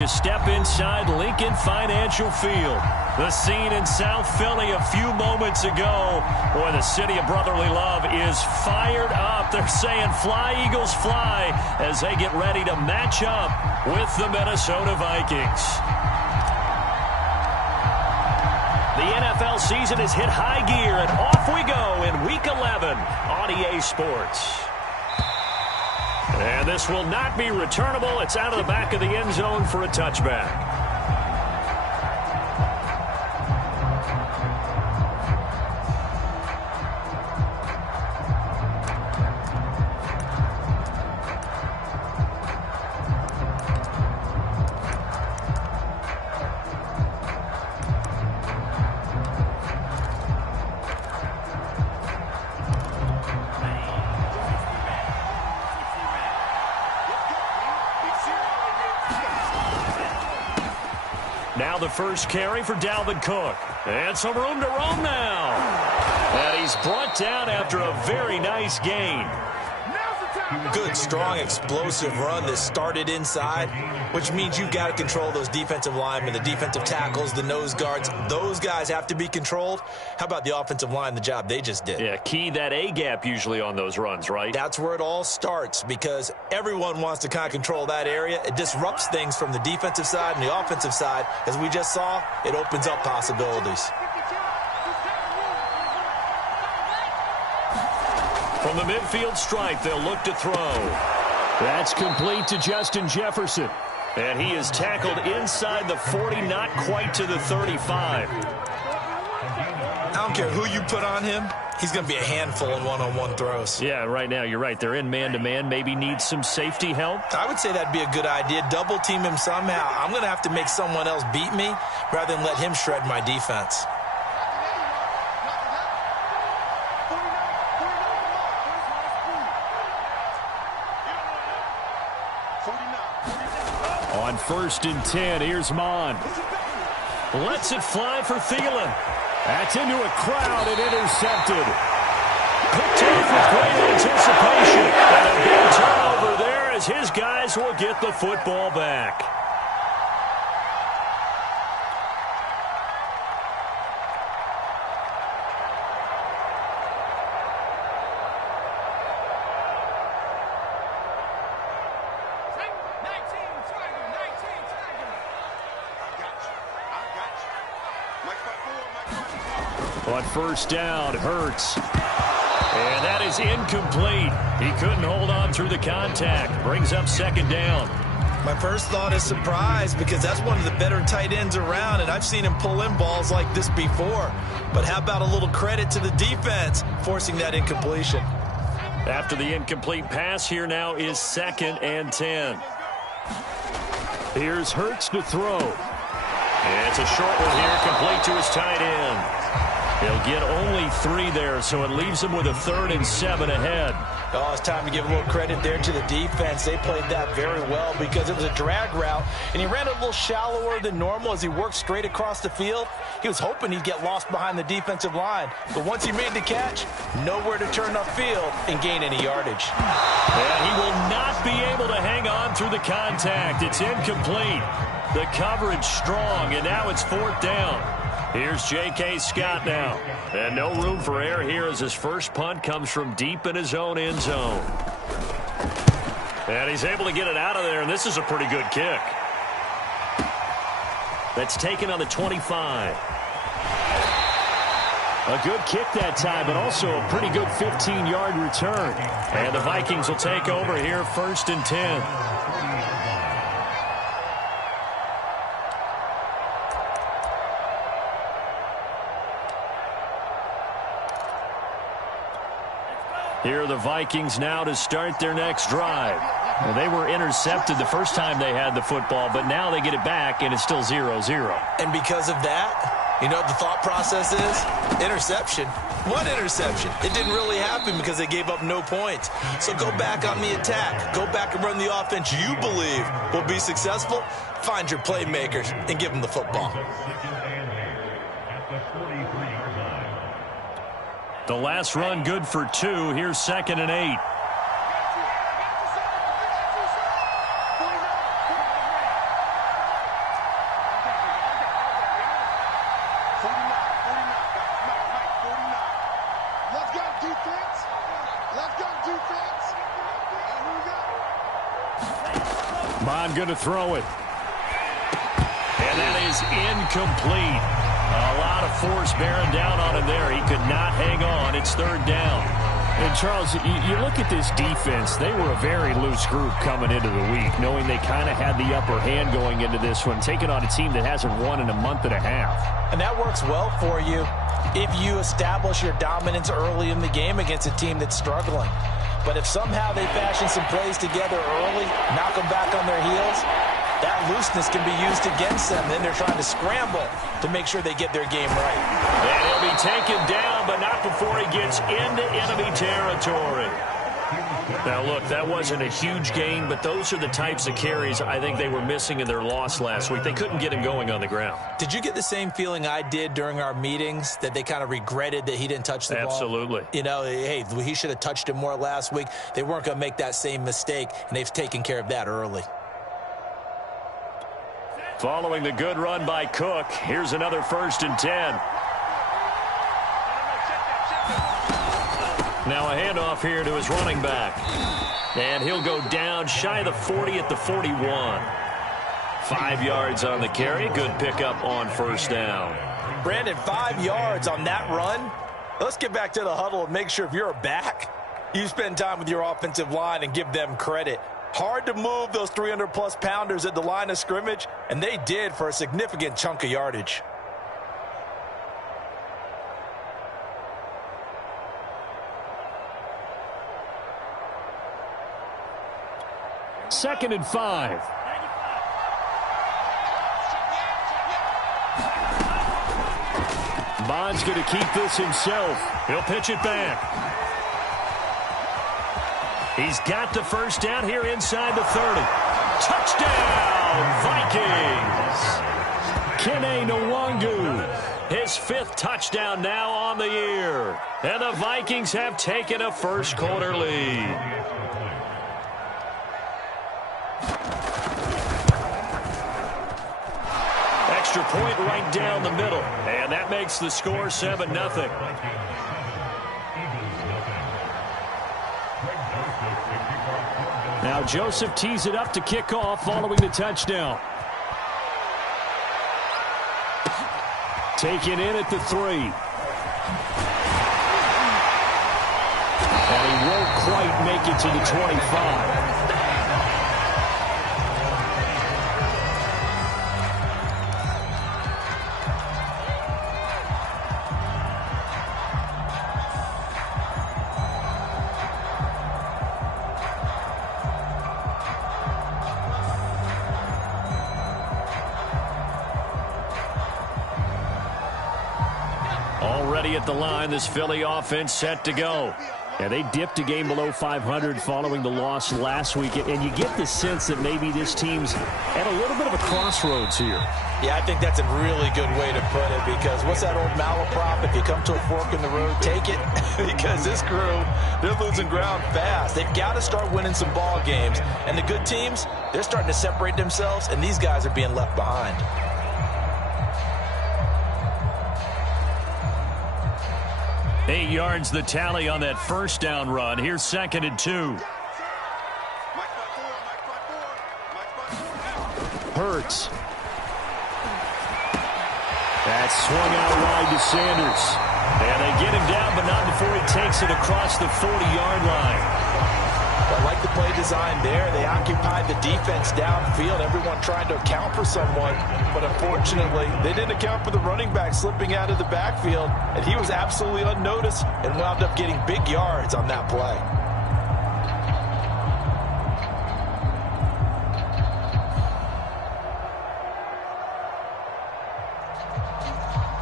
You step inside Lincoln Financial Field. The scene in South Philly a few moments ago. Boy, the city of brotherly love is fired up. They're saying fly, Eagles, fly, as they get ready to match up with the Minnesota Vikings. The NFL season has hit high gear, and off we go in Week 11 on EA Sports. And this will not be returnable. It's out of the back of the end zone for a touchback. Now the first carry for Dalvin Cook. And some room to roam now. And he's brought down after a very nice gain. Good, strong, explosive run that started inside, which means you've got to control those defensive linemen, the defensive tackles, the nose guards. Those guys have to be controlled. How about the offensive line, the job they just did? Yeah, key that A-gap usually on those runs, right? That's where it all starts because everyone wants to kind of control that area. It disrupts things from the defensive side and the offensive side. As we just saw, it opens up possibilities. From the midfield stripe, they'll look to throw. That's complete to Justin Jefferson. And he is tackled inside the 40, not quite to the 35. I don't care who you put on him. He's going to be a handful in one-on-one throws. Yeah, right now, you're right. They're in man-to-man. Maybe needs some safety help. I would say that'd be a good idea. Double team him somehow. I'm going to have to make someone else beat me rather than let him shred my defense. On 1st and 10, here's Mon. Lets it fly for Thielen. That's into a crowd and intercepted. Picked off with great anticipation. And a big turnover there as his guys will get the football back. On 1st down, Hurts. And that is incomplete. He couldn't hold on through the contact. Brings up 2nd down. My first thought is surprise because that's one of the better tight ends around, and I've seen him pull in balls like this before. But how about a little credit to the defense forcing that incompletion? After the incomplete pass, here now is 2nd and 10. Here's Hurts to throw. And it's a short one here, complete to his tight end. He'll get only 3 there, so it leaves him with a 3rd and 7 ahead. Oh, it's time to give a little credit there to the defense. They played that very well because it was a drag route, and he ran a little shallower than normal as he worked straight across the field. He was hoping he'd get lost behind the defensive line, but once he made the catch, nowhere to turn upfield and gain any yardage. And he will not be able to hang on through the contact. It's incomplete. The coverage strong, and now it's 4th down. Here's J.K. Scott now. And no room for error here as his first punt comes from deep in his own end zone. And he's able to get it out of there, and this is a pretty good kick. That's taken on the 25. A good kick that time, but also a pretty good 15-yard return. And the Vikings will take over here 1st and 10. Here are the Vikings now to start their next drive. Well, they were intercepted the first time they had the football, but now they get it back, and it's still 0-0. And because of that, you know what the thought process is? Interception. What interception? It didn't really happen because they gave up no points. So go back on the attack. Go back and run the offense you believe will be successful. Find your playmakers and give them the football. The last run good for 2. Here's 2nd and 8. I'm going to throw it. And that is incomplete. A lot of force bearing down on him there. He could not hang on. It's third down. And, Charles, you look at this defense, they were a very loose group coming into the week, knowing they kind of had the upper hand going into this one, taking on a team that hasn't won in a month and a half. And that works well for you if you establish your dominance early in the game against a team that's struggling. But if somehow they fashion some plays together early, knock them back on their heels, that looseness can be used against them. Then they're trying to scramble to make sure they get their game right. And he'll be taken down, but not before he gets into enemy territory. Now, look, that wasn't a huge gain, but those are the types of carries I think they were missing in their loss last week. They couldn't get him going on the ground. Did you get the same feeling I did during our meetings, that they kind of regretted that he didn't touch the ball? Absolutely. You know, hey, he should have touched him more last week. They weren't going to make that same mistake, and they've taken care of that early. Following the good run by Cook, here's another 1st and 10. Now a handoff here to his running back. And he'll go down shy of the 40 at the 41. 5 yards on the carry. Good pickup on first down. Brandon, 5 yards on that run. Let's get back to the huddle and make sure if you're a back, you spend time with your offensive line and give them credit. Hard to move those 300-plus pounders at the line of scrimmage, and they did for a significant chunk of yardage. Second and 5. Bond's going to keep this himself. He'll pitch it back. He's got the first down here inside the 30. Touchdown, Vikings! Kene Nwangu, his 5th touchdown now on the year. And the Vikings have taken a first-quarter lead. Extra point right down the middle. And that makes the score 7-0. Now Joseph tees it up to kick off following the touchdown. Taken in at the 3. And he won't quite make it to the 25. Already at the line, this Philly offense set to go. Yeah, they dipped a game below 500 following the loss last week, and you get the sense that maybe this team's at a little bit of a crossroads here. Yeah, I think that's a really good way to put it, because what's that old malaprop? If you come to a fork in the road, take it. Because this crew, they're losing ground fast. They've got to start winning some ball games. And the good teams, they're starting to separate themselves, and these guys are being left behind. Eight yards the tally on that first down run. Here's 2nd and 2. Hurts. That's swung out wide to Sanders. And they get him down, but not before he takes it across the 40-yard line. I like the play design there. They occupied the defense downfield, everyone trying to account for someone. But unfortunately, they didn't account for the running back slipping out of the backfield, and he was absolutely unnoticed and wound up getting big yards on that play.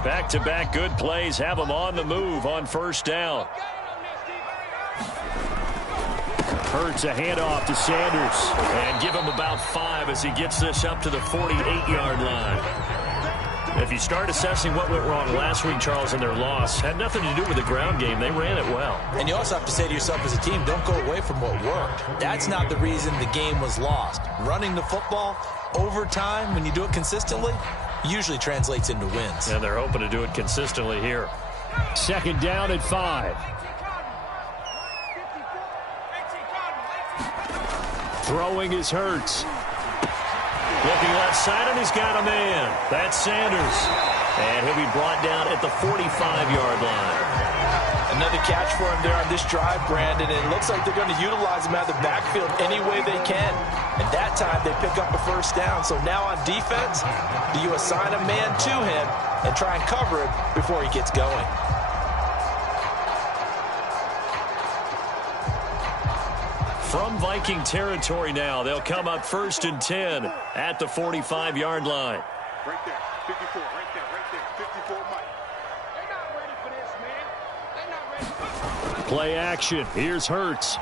Back-to-back good plays have him on the move on first down. Hurts a handoff to Sanders. And give him about 5 as he gets this up to the 48-yard line. If you start assessing what went wrong last week, Charles, in their loss, had nothing to do with the ground game. They ran it well. And you also have to say to yourself as a team, don't go away from what worked. That's not the reason the game was lost. Running the football over time, when you do it consistently, usually translates into wins. And they're hoping to do it consistently here. 2nd down at 5. Throwing is Hurts. Looking left side, and he's got a man. That's Sanders. And he'll be brought down at the 45-yard line. Another catch for him there on this drive, Brandon. And it looks like they're going to utilize him out of the backfield any way they can. And that time, they pick up a first down. So now on defense, do you assign a man to him and try and cover him before he gets going? From Viking territory now, they'll come up 1st and 10 at the 45-yard line. Right there, 54, right there, 54, Mike. They're not ready for this, man. They're not ready. Play action. Here's Hurts.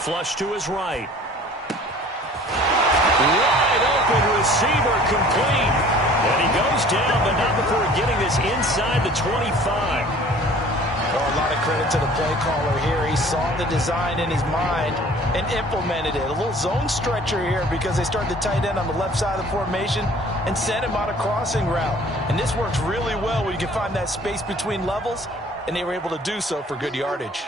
Flush to his right. Wide open receiver complete. And he goes down, but not before getting this inside the 25. A lot of credit to the play caller here. He saw the design in his mind and implemented it. A little zone stretcher here because they started the tight end on the left side of the formation and sent him on a crossing route. And this works really well when you can find that space between levels, and they were able to do so for good yardage.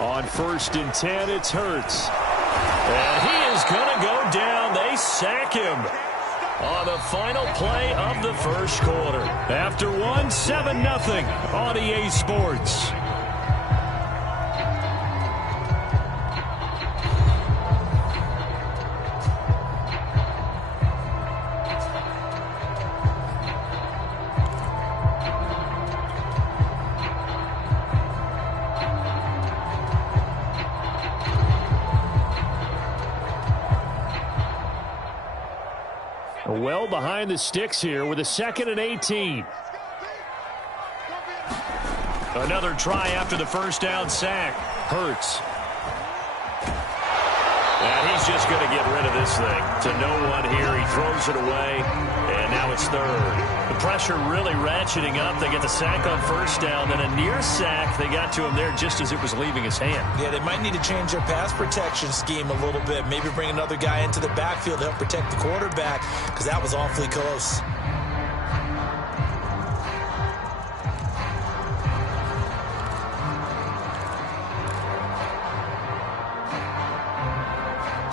On 1st and 10, it's Hurts. And he is going to go down. They sack him on the final play of the first quarter. After one, 7-0 on EA Sports. Well behind the sticks here with a 2nd and 18. Another try after the first down sack. Hurts. And he's just going to get rid of this thing to no one here. He throws it away, and now it's 3rd. The pressure really ratcheting up. They get the sack on first down, then a near sack. They got to him there just as it was leaving his hand. Yeah, they might need to change their pass protection scheme a little bit. Maybe bring another guy into the backfield to help protect the quarterback because that was awfully close.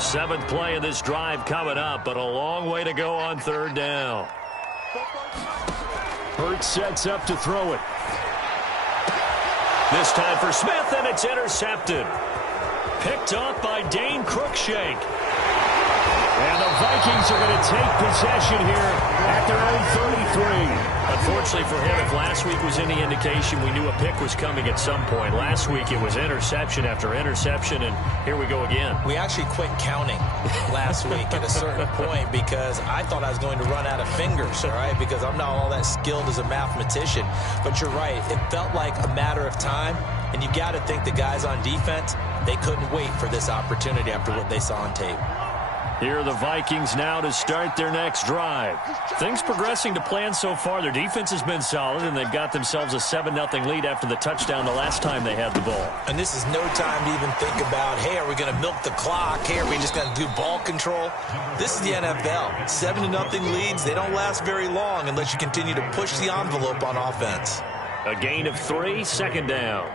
Seventh play of this drive coming up, but a long way to go on 3rd down. Hurts sets up to throw it. This time for Smith, and it's intercepted. Picked off by Dane Cruikshank. And the Vikings are going to take possession here at their own 33. Unfortunately for him, if last week was any indication, we knew a pick was coming at some point. Last week it was interception after interception, and here we go again. We actually quit counting last week at a certain point because I thought I was going to run out of fingers, all right, because I'm not all that skilled as a mathematician. But you're right. It felt like a matter of time, and you got to think the guys on defense, they couldn't wait for this opportunity after what they saw on tape. Here are the Vikings now to start their next drive. Things progressing to plan so far. Their defense has been solid, and they've got themselves a 7-0 lead after the touchdown the last time they had the ball. And this is no time to even think about, hey, are we going to milk the clock? Hey, are we just going to do ball control? This is the NFL. 7-0 leads, they don't last very long unless you continue to push the envelope on offense. A gain of 3, 2nd down.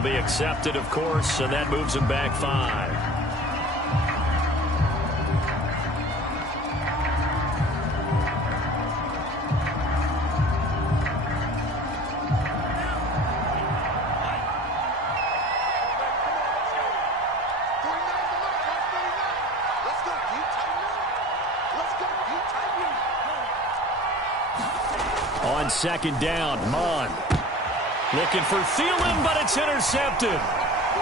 Be accepted, of course, and that moves him back 5. On 2nd down, Mon. Looking for Thielen, but it's intercepted.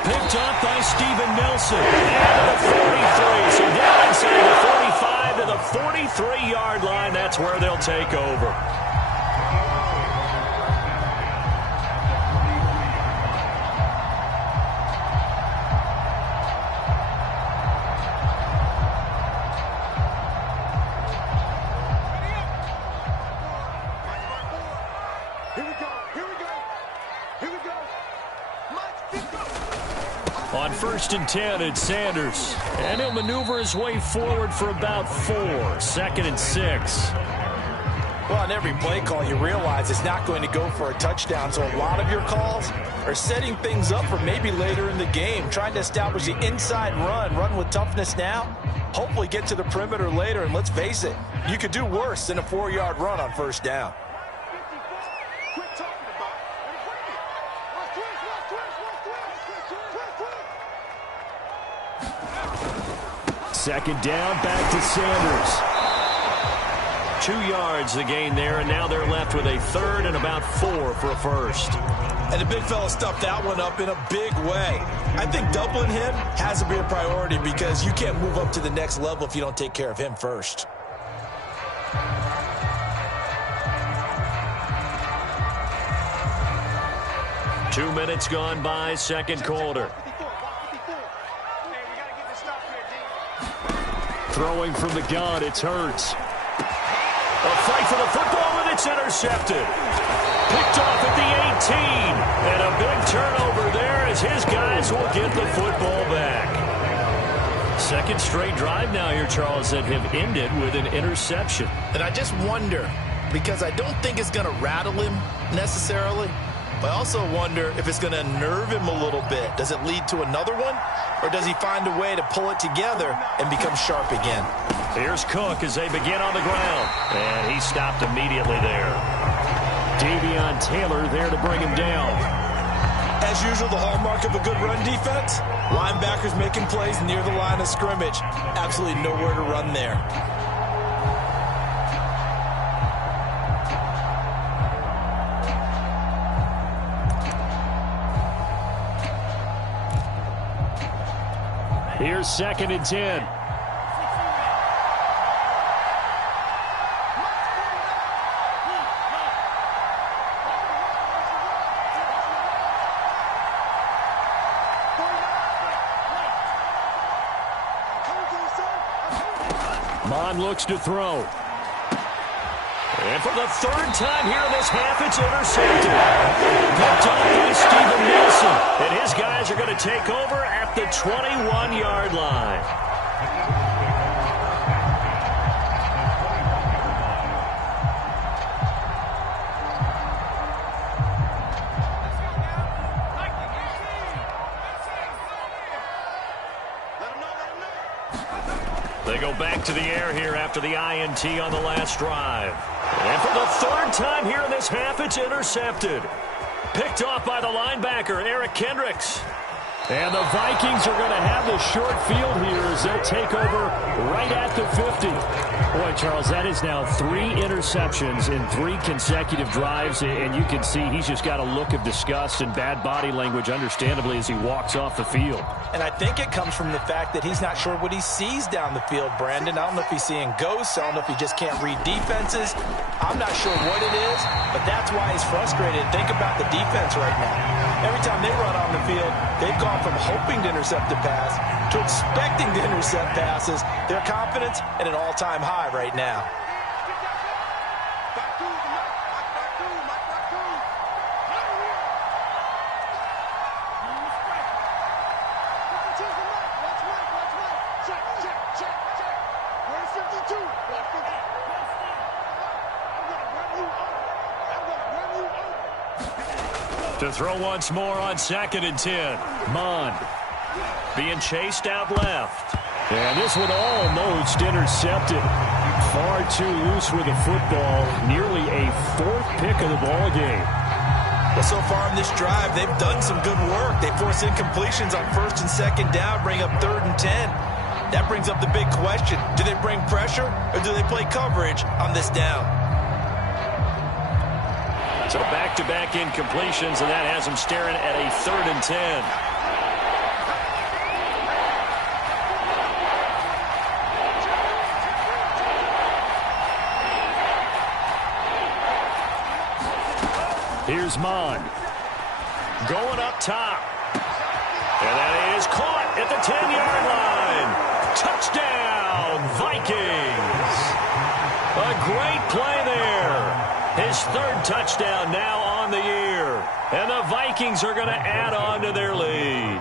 Picked up by Steven Nelson. And the 43. So down inside the 45 to the 43-yard line. That's where they'll take over. On 1st and 10, it's Sanders. And he'll maneuver his way forward for about 4. 2nd and 6. Well, on every play call, you realize it's not going to go for a touchdown. So a lot of your calls are setting things up for maybe later in the game, trying to establish the inside run with toughness now, hopefully get to the perimeter later. And let's face it, you could do worse than a 4-yard run on 1st down. Second down, back to Sanders. 2 yards the gain there, and now they're left with a 3rd and about 4 for a 1st. And the big fella stuffed that one up in a big way. I think doubling him has to be a priority because you can't move up to the next level if you don't take care of him first. Two minutes gone by, second quarter. Throwing from the gun, it's Hurts. A fight for the football, and it's intercepted. Picked off at the 18. And a big turnover there as his guys will get the football back. Second straight drive now here, Charles, that have ended with an interception. And I just wonder, because I don't think it's going to rattle him necessarily, but I also wonder if it's going to nerve him a little bit. Does it lead to another one? Or does he find a way to pull it together and become sharp again? Here's Cook as they begin on the ground. And he stopped immediately there. Davion Taylor there to bring him down. As usual, the hallmark of a good run defense, linebackers making plays near the line of scrimmage. Absolutely nowhere to run there. Here's 2nd and 10. Mond looks to throw. And for the 3rd time here in this half, it's intercepted. Picked off by Steven Nelson. And his guys are going to take over at the 21-yard line. They go back to the air here after the INT on the last drive. And for the 3rd time here in this half, it's intercepted. Picked off by the linebacker, Eric Kendricks. And the Vikings are going to have the short field here as they'll take over right at the 50. Boy, Charles, that is now 3 interceptions in 3 consecutive drives, and you can see he's just got a look of disgust and bad body language, understandably, as he walks off the field. And I think it comes from the fact that he's not sure what he sees down the field, Brandon. I don't know if he's seeing ghosts. I don't know if he just can't read defenses. I'm not sure what it is, but that's why he's frustrated. Think about the defense right now. Every time they run on the field, they've gone from hoping to intercept a pass to expecting to intercept passes. Their confidence at an all-time high right now. To throw once more on 2nd and 10. Mond being chased out left. And this one almost intercepted. Far too loose with the football. Nearly a 4th pick of the ball game. Well, so far in this drive, they've done some good work. They force incompletions on 1st and 2nd down, bring up 3rd and 10. That brings up the big question. Do they bring pressure or do they play coverage on this down? So back-to-back incompletions, and that has them staring at a 3rd and 10. Here's Mond. Going up top. And that is caught at the 10-yard line. Touchdown, Vikings. A great play there. His 3rd touchdown now on the year. And the Vikings are going to add on to their lead.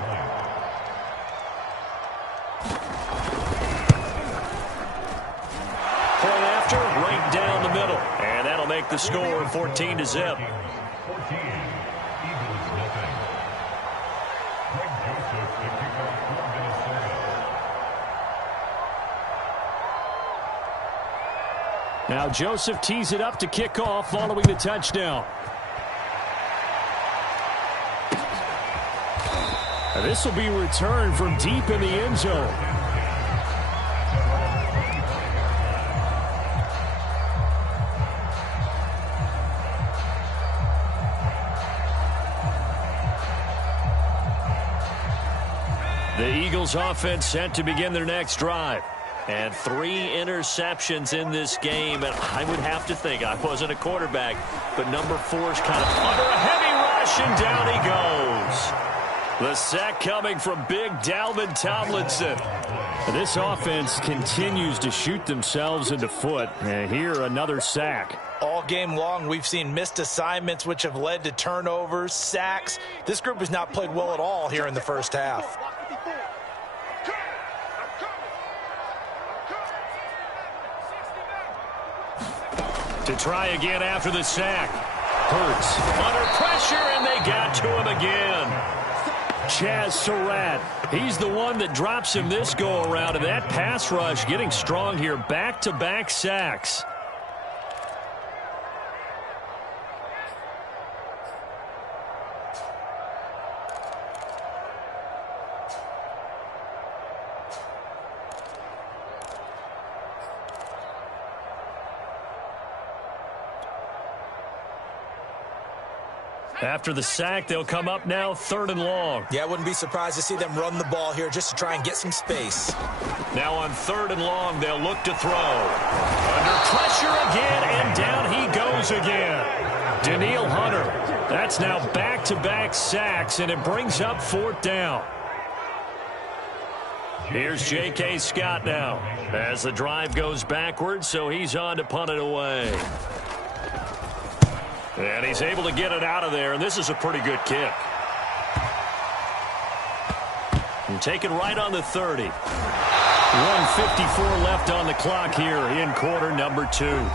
make the score 14-0. Now Joseph tees it up to kick off following the touchdown. This will be returned from deep in the end zone. The Eagles offense set to begin their next drive. And 3 interceptions in this game. And I would have to think, I wasn't a quarterback, but number 4's kind of under a heavy rush, and down he goes. The sack coming from big Dalvin Tomlinson. This offense continues to shoot themselves in the foot. And here, another sack. All game long, we've seen missed assignments, which have led to turnovers, sacks. This group has not played well at all here in the first half. To try again after the sack. Hurts under pressure, and they got to him again. Chaz Surratt, he's the one that drops him this go-around, and that pass rush getting strong here. Back-to-back sacks. After the sack, they'll come up now 3rd and long. Yeah, I wouldn't be surprised to see them run the ball here just to try and get some space. Now on 3rd and long, they'll look to throw. Under pressure again, and down he goes again. Danielle Hunter. That's now back-to-back sacks, and it brings up 4th down. Here's J.K. Scott now as the drive goes backwards, so he's on to punt it away. And he's able to get it out of there, and this is a pretty good kick. And taken right on the 30. 1:54 left on the clock here in quarter number 2.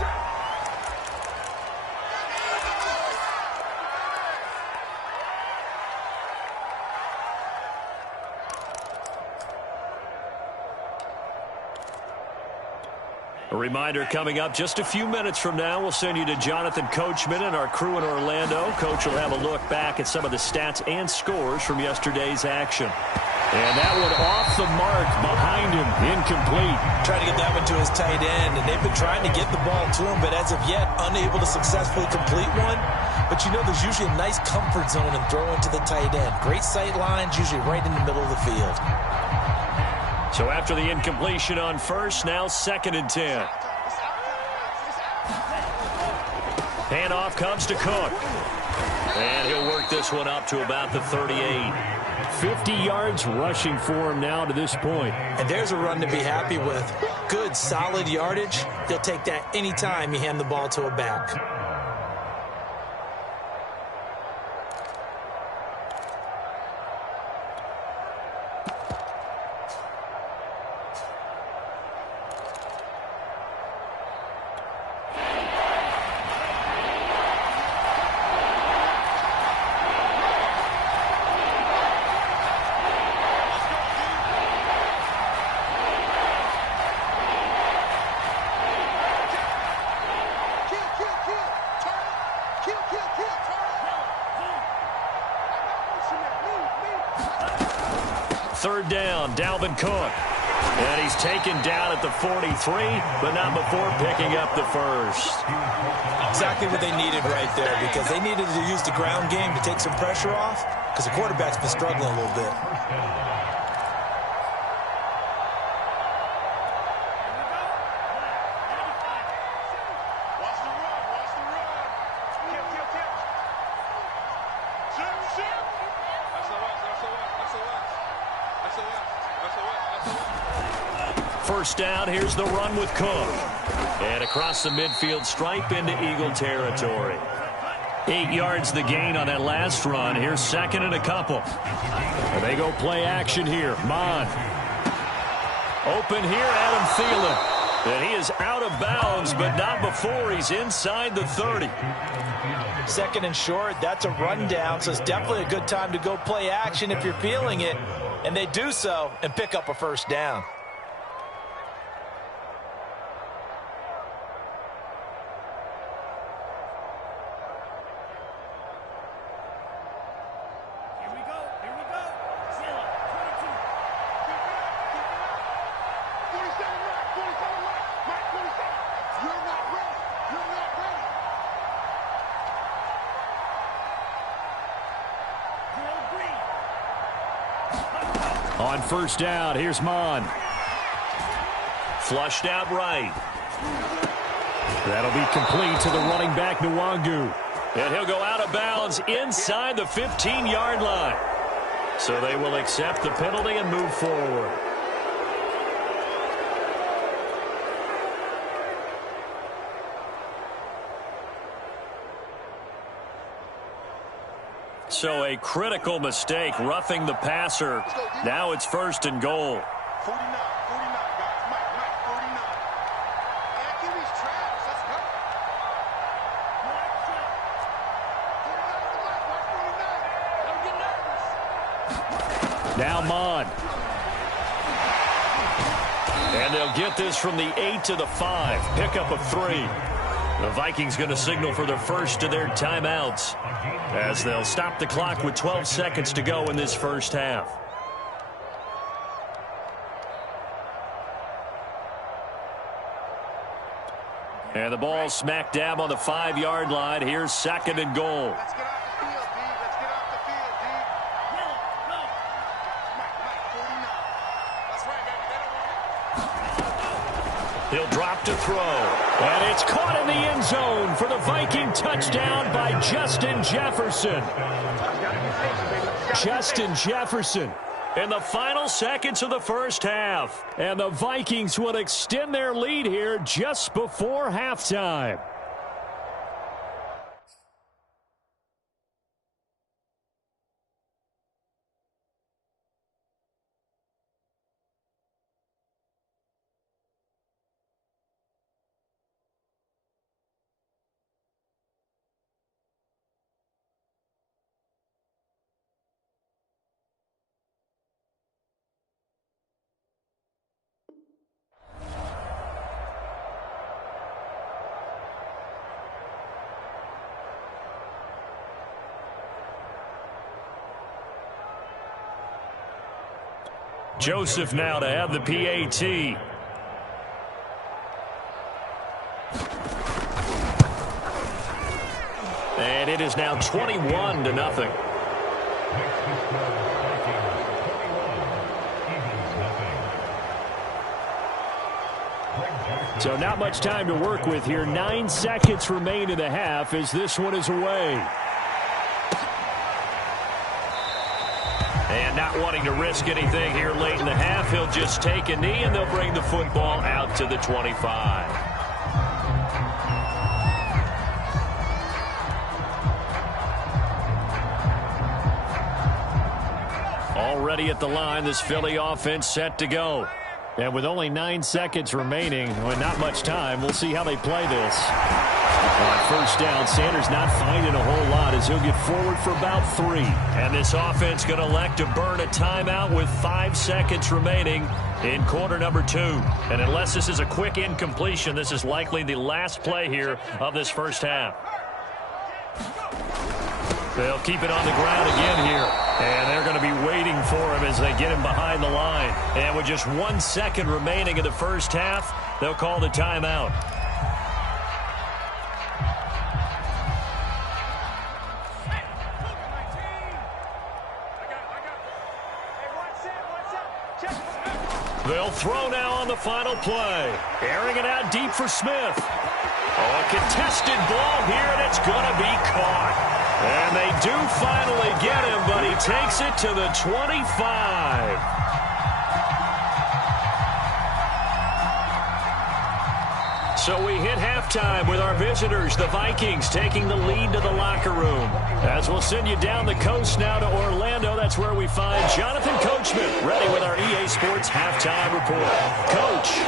A reminder coming up just a few minutes from now, we'll send you to Jonathan Coachman and our crew in Orlando. Coach will have a look back at some of the stats and scores from yesterday's action. And that one off the mark behind him, incomplete. Trying to get that one to his tight end, and they've been trying to get the ball to him, but as of yet, unable to successfully complete one. But you know there's usually a nice comfort zone in throwing to the tight end. Great sight lines, usually right in the middle of the field. So after the incompletion on first, now 2nd and 10. Handoff comes to Cook. And he'll work this one up to about the 38. 50 yards rushing for him now to this point. And there's a run to be happy with. Good, solid yardage. He'll take that anytime you hand the ball to a back. Third down, Dalvin Cook. And he's taken down at the 43, but not before picking up the first. Exactly what they needed right there, because they needed to use the ground game to take some pressure off, because the quarterback's been struggling a little bit. First down, here's the run with Cook. And across the midfield stripe into Eagle territory. 8 yards the gain on that last run. Here's 2nd and a couple. And they go play action here. Mon. Open here, Adam Thielen. And he is out of bounds, but not before he's inside the 30. Second and short, that's a rundown, so it's definitely a good time to go play action if you're feeling it. And they do so and pick up a first down. On first down, here's Mon. Flushed out right. That'll be complete to the running back, Nwangu. And he'll go out of bounds inside the 15-yard line. So they will accept the penalty and move forward. So a critical mistake, roughing the passer. Now it's first and goal. 49, 49, guys. Mike, 49. And give these traps. Let's go. 49 to the Mike, 49. Don't get nervous. Now Mon. And they'll get this from the 8 to the 5. Pickup of 3. The Vikings going to signal for their first of their timeouts as they'll stop the clock with 12 seconds to go in this first half. And the ball smack dab on the 5-yard line. Here's second and goal. Let's get off the field, D. Let's get off the field, D. Mike, 49. That's right, baby. They don't want it. He'll drop to throw. And it's caught in the end zone for the Viking touchdown by Justin Jefferson. Justin Jefferson In the final seconds of the first half. And the Vikings will extend their lead here just before halftime. Joseph now to have the PAT. And it is now 21-0. So not much time to work with here. 9 seconds remain in the half as this one is away. And not wanting to risk anything here late in the half, he'll just take a knee and they'll bring the football out to the 25. Already at the line, this Philly offense set to go. And with only 9 seconds remaining, with not much time, we'll see how they play this. On first down, Sanders not finding a whole lot as he'll get forward for about 3. And this offense going to elect to burn a timeout with 5 seconds remaining in quarter number 2. And unless this is a quick incompletion, this is likely the last play here of this first half. They'll keep it on the ground again here. And they're going to be waiting for him as they get him behind the line. And with just 1 second remaining in the first half, they'll call the timeout. They'll throw now on the final play. Airing it out deep for Smith. Oh, a contested ball here, and it's going to be caught. And they do finally get him, but he takes it to the 25. So we hit halftime with our visitors, the Vikings, taking the lead to the locker room. As we'll send you down the coast now to Orlando, that's where we find Jonathan Coachman, ready with our EA Sports Halftime Report. Coach.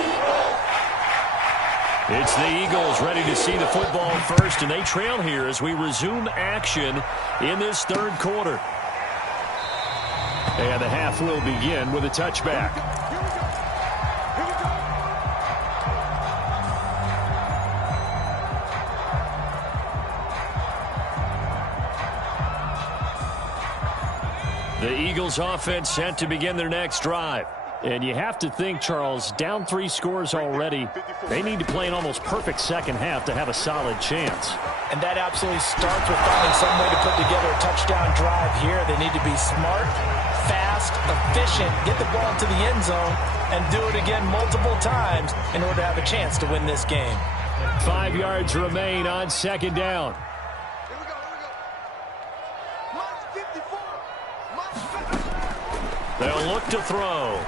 It's the Eagles ready to see the football first, and they trail here as we resume action in this third quarter. And the half will begin with a touchback. The Eagles offense set to begin their next drive. And you have to think, Charles, down 3 scores already. They need to play an almost perfect second half to have a solid chance. And that absolutely starts with finding some way to put together a touchdown drive here. They need to be smart, fast, efficient, get the ball into the end zone, and do it again multiple times in order to have a chance to win this game. 5 yards remain on second down. They'll look to throw.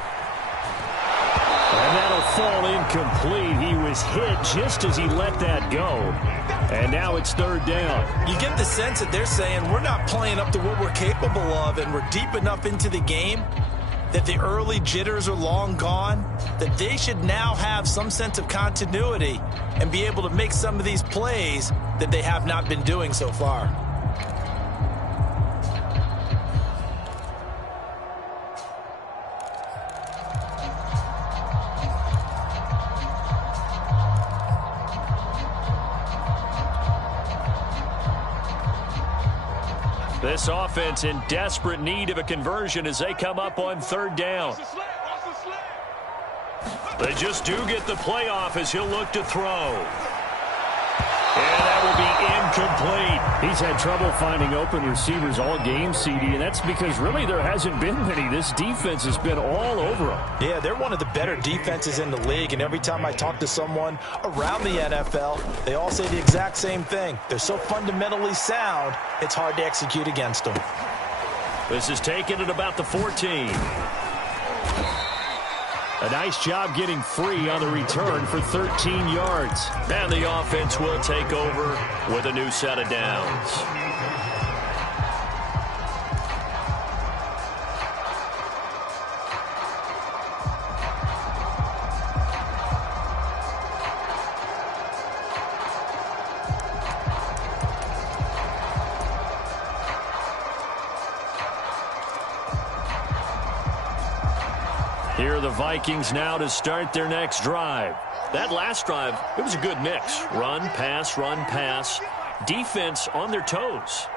And that'll fall incomplete. He was hit just as he let that go. And now it's third down. You get the sense that they're saying we're not playing up to what we're capable of, and we're deep enough into the game that the early jitters are long gone, that they should now have some sense of continuity and be able to make some of these plays that they have not been doing so far. This offense in desperate need of a conversion as they come up on third down. They just do get the playoff as he'll look to throw. And that will be incomplete. He's had trouble finding open receivers all game, CD, and that's because really there hasn't been many. This defense has been all over them. Yeah, they're one of the better defenses in the league, and every time I talk to someone around the NFL, they all say the exact same thing. They're so fundamentally sound, it's hard to execute against them. This is taken at about the 14. A nice job getting free on the return for 13 yards. And the offense will take over with a new set of downs. Here are the Vikings now to start their next drive. That last drive, it was a good mix. Run, pass, defense on their toes.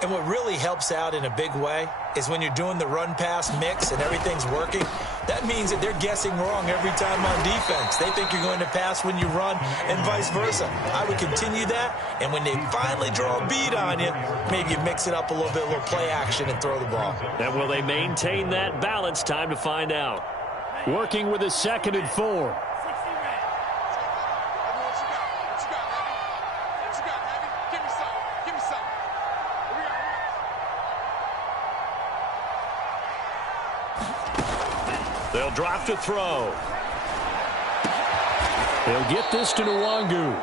And what really helps out in a big way is when you're doing the run-pass mix and everything's working, that means that they're guessing wrong every time on defense. They think you're going to pass when you run and vice versa. I would continue that, and when they finally draw a bead on you, maybe you mix it up a little bit, a little play action, and throw the ball. And will they maintain that balance? Time to find out. Working with a 2nd and 4. They'll drop to throw. They'll get this to Nwangu.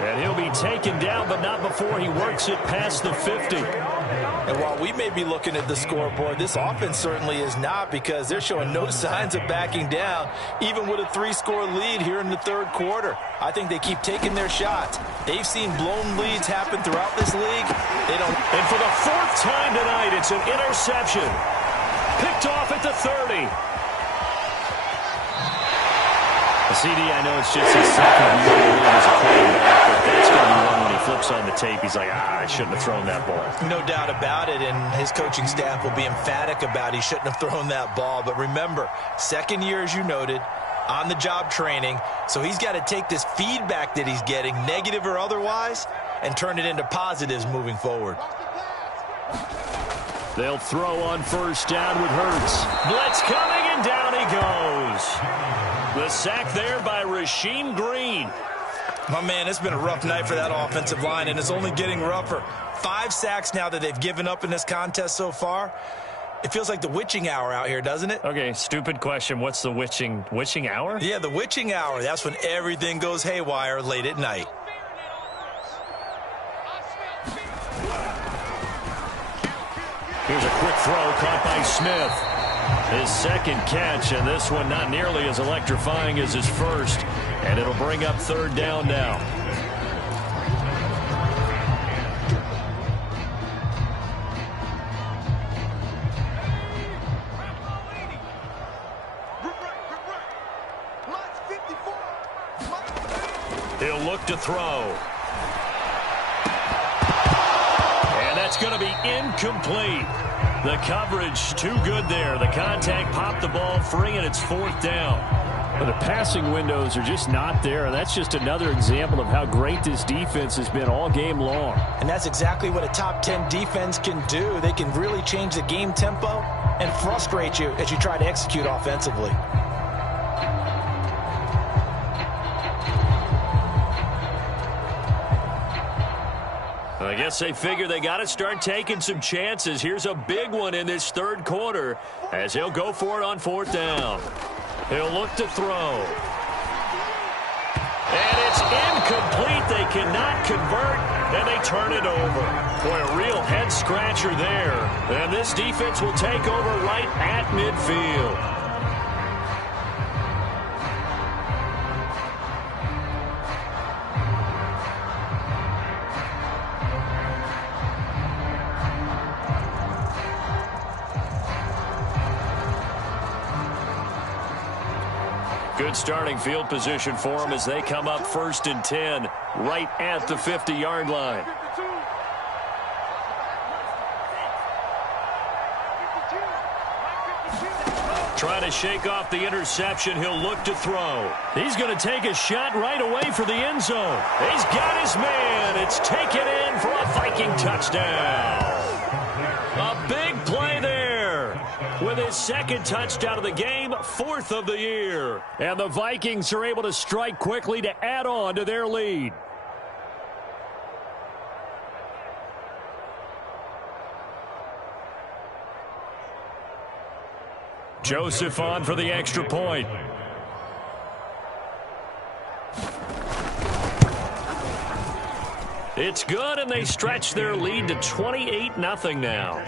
And he'll be taken down, but not before he works it past the 50. And while we may be looking at the scoreboard, this offense certainly is not, because they're showing no signs of backing down, even with a 3-score lead here in the third quarter. I think they keep taking their shots. They've seen blown leads happen throughout this league. They don't. And for the 4th time tonight, it's an interception. Picked off at the 30. CD, I know it's just his 2nd year in the league as a quarterback, but that's going to be one when he flips on the tape. He's like, I shouldn't have thrown that ball. No doubt about it, and his coaching staff will be emphatic about he shouldn't have thrown that ball. But remember, 2nd year, as you noted, on-the-job training, so he's got to take this feedback that he's getting, negative or otherwise, and turn it into positives moving forward. They'll throw on first down with Hurts. Blitz coming, and down he goes. The sack there by Rasheem Green. My man, it's been a rough night for that offensive line, and it's only getting rougher. 5 sacks now that they've given up in this contest so far. It feels like the witching hour out here, doesn't it? Okay, stupid question. What's the witching hour? Yeah, the witching hour. That's when everything goes haywire late at night. Here's a quick throw caught by Smith. His second catch, and this one not nearly as electrifying as his first. And it'll bring up third down now. He'll look to throw. And that's going to be incomplete. The coverage too good there. The contact popped the ball free, and it's fourth down. But the passing windows are just not there, and that's just another example of how great this defense has been all game long. And that's exactly what a top 10 defense can do. They can really change the game tempo and frustrate you as you try to execute offensively. I guess they figure they got to start taking some chances. Here's a big one in this third quarter as he'll go for it on fourth down. He'll look to throw. And it's incomplete. They cannot convert, and they turn it over. Boy, a real head-scratcher there. And this defense will take over right at midfield. Good starting field position for them as they come up 1st and 10 right at the 50-yard line. Trying to shake off the interception. He'll look to throw. He's going to take a shot right away for the end zone. He's got his man. It's taken in for a Viking touchdown. A big play there. With his second touchdown of the game, 4th of the year. And the Vikings are able to strike quickly to add on to their lead. Joseph on for the extra point. It's good, and they stretch their lead to 28-0 now.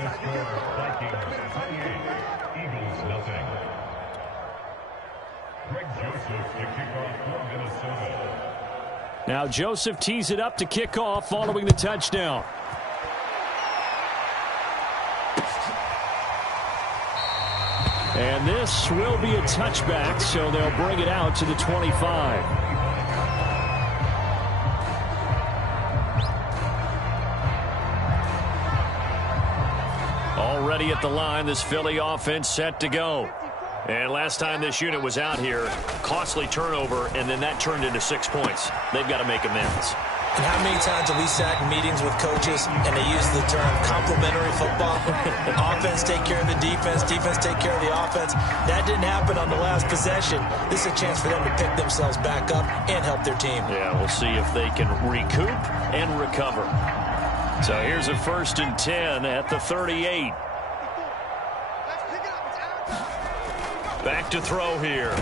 Now Joseph tees it up to kick off following the touchdown. And this will be a touchback, so they'll bring it out to the 25. Already at the line, this Philly offense set to go. And last time this unit was out here, costly turnover, and then that turned into 6 points. They've got to make amends. And how many times have we sat in meetings with coaches and they use the term complementary football? Offense take care of the defense, defense take care of the offense. That didn't happen on the last possession. This is a chance for them to pick themselves back up and help their team. Yeah, we'll see if they can recoup and recover. So here's a 1st and 10 at the 38. Back to throw here.